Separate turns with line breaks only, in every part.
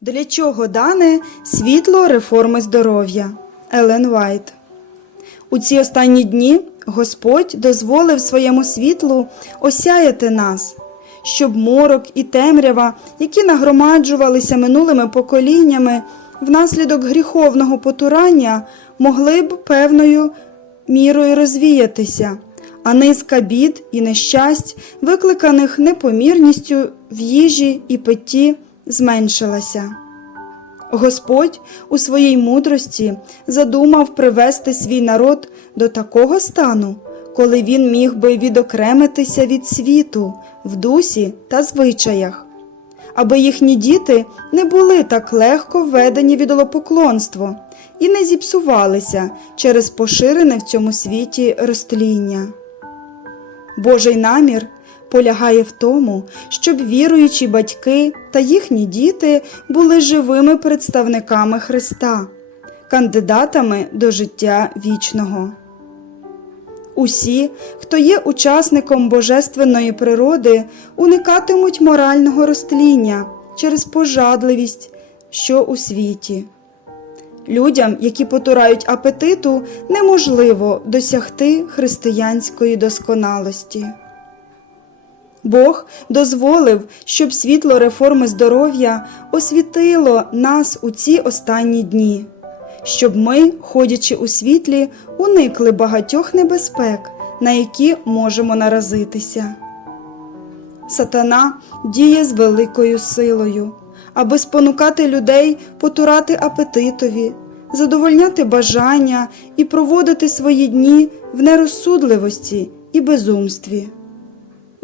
Для чого дане світло реформи здоров'я? Елен Вайт. У ці останні дні Господь дозволив своєму світлу осяяти нас, щоб морок і темрява, які нагромаджувалися минулими поколіннями внаслідок гріховного потурання, могли б певною мірою розвіятися, а низка бід і нещасть, викликаних непомірністю в їжі і питті, зменшилася. Господь у своїй мудрості задумав привести свій народ до такого стану, коли він міг би відокремитися від світу в дусі та звичаях, аби їхні діти не були так легко введені в ідолопоклонство і не зіпсувалися через поширене в цьому світі розтління. Божий намір полягає в тому, щоб віруючі батьки та їхні діти були живими представниками Христа, кандидатами до життя вічного. Усі, хто є учасником божественної природи, уникатимуть морального розтління через пожадливість, що у світі. Людям, які потурають апетиту, неможливо досягти християнської досконалості. Бог дозволив, щоб світло реформи здоров'я освітило нас у ці останні дні, щоб ми, ходячи у світлі, уникли багатьох небезпек, на які можемо наразитися. Сатана діє з великою силою, аби спонукати людей потурати апетитові, задовольняти бажання і проводити свої дні в нерозсудливості і безумстві.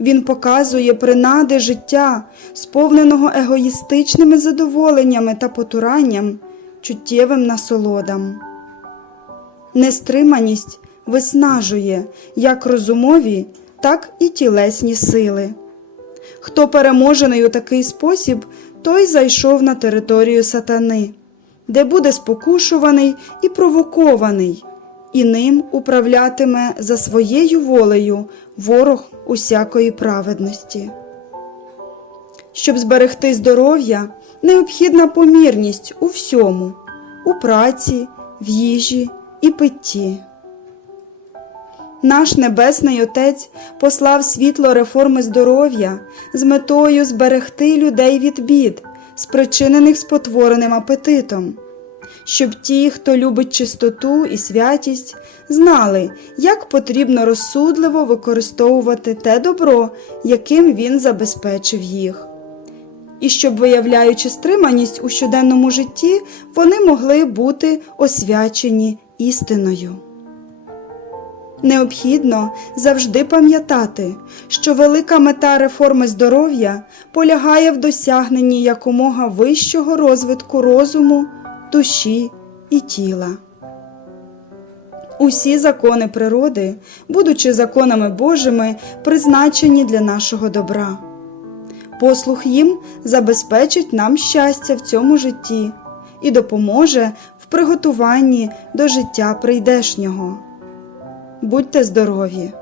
Він показує принади життя, сповненого егоїстичними задоволеннями та потуранням, чуттєвим насолодам. Нестриманість виснажує як розумові, так і тілесні сили. Хто переможений у такий спосіб, той зайшов на територію сатани, де буде спокушуваний і провокований, і ним управлятиме за своєю волею ворог усякої праведності. Щоб зберегти здоров'я, необхідна помірність у всьому, у праці, в їжі і питті. Наш Небесний Отець послав світло реформи здоров'я з метою зберегти людей від бід, спричинених спотвореним апетитом, щоб ті, хто любить чистоту і святість, знали, як потрібно розсудливо використовувати те добро, яким він забезпечив їх. І щоб, виявляючи стриманість у щоденному житті, вони могли бути освячені істиною. Необхідно завжди пам'ятати, що велика мета реформи здоров'я полягає в досягненні якомога вищого розвитку розуму, душі і тіла. Усі закони природи, будучи законами Божими, призначені для нашого добра. Послух їм забезпечить нам щастя в цьому житті і допоможе в приготуванні до життя прийдешнього. Будьте здорові!